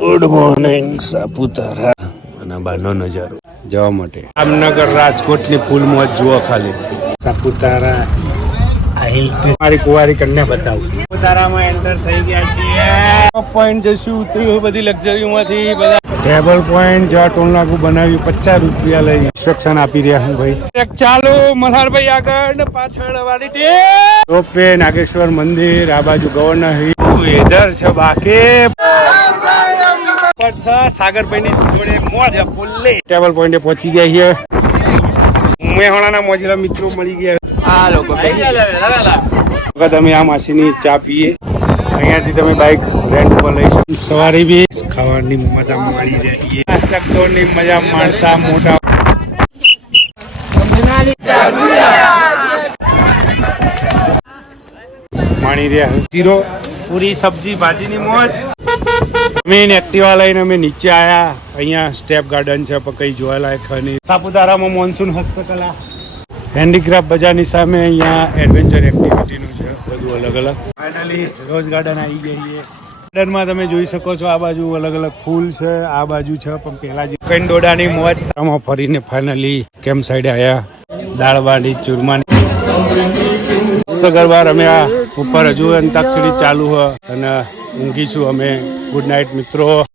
Good morning Saputara અને બહારનો નજારો. જવા માટે. જામનગર રાજકોટની ફૂલ મોજ જુઓ ખાલી. સાપુતારા મારી કુંવારી કન્યા બતાવું. સાપુતારામાં એન્ટર થઈ ગયા છીએ. પોઈન્ટ ઉતર્યું બધી લક્ઝરીમાંથી બધા. ટેબલ પોઈન્ટ જ્યાં ટોલ નાકુ બનાવ્યું પચાસ રૂપિયા લઈ. ઇન્સ્ટ્રક્શન આપી રહ્યા હું ભાઈ. એક ચાલુ મલ્હારભાઈ આગળ પાછળ વાળી ટે રોપવે નાગેશ્વર મંદિર આ બાજુ ગવર્નર હિલ વેધર છે બાકી. પર છે. સાગરભાઈની જોડે મોજ છે ફૂલ્લી ટેબલ પોઈન્ટે પહોંચી ગયા છીએ. મેહોણાના મોજેલા મિત્રો મળી ગયા. આ લોકો વખત અમે આ માસીની ચા પીએ. અહીંયાથી તમે બાઇક રેન્ટ પર લઈ શકો. સવારે બી ખાવાની મજા માણી રહીએ આ ચકડોળની મજા માણતા મોટા. માણી રહ્યા જીરો પૂરી સબ્જી ભાજીની મોજ. મેં એક્ટિવા લઈને અમે નીચે આયા. અહીંયા સ્ટેપ ગાર્ડન છે, પણ કઈ જોવાલાયક નહીં. સાપુતારામાં મોન્સૂન હસ્તકલા હેન્ડીક્રાફ્ટ બજારની સામે અહીંયા એડવેન્ચર એક્ટિવિટીનું છે. બધું અલગ અલગ. ફાઇનલી રોઝ ગાર્ડન આવી જઈએ ગાર્ડનમાં તમે જોઈ શકો છો, આ બાજુ અલગ અલગ ફૂલ છે, આ બાજુ છે, પણ પેલા જે કંડોડાની મોજ. આમાં ફરીને ફાઇનલી કેમ સાઈડે આવ્યા દાળવાડી ચૂરમાની. મસ્ત ગરબા રમ્યા ઉપર હજુ અંતાક્ષરી ચાલુ હ. અને ઊંઘી છું અમે. ગુડ નાઇટ મિત્રો.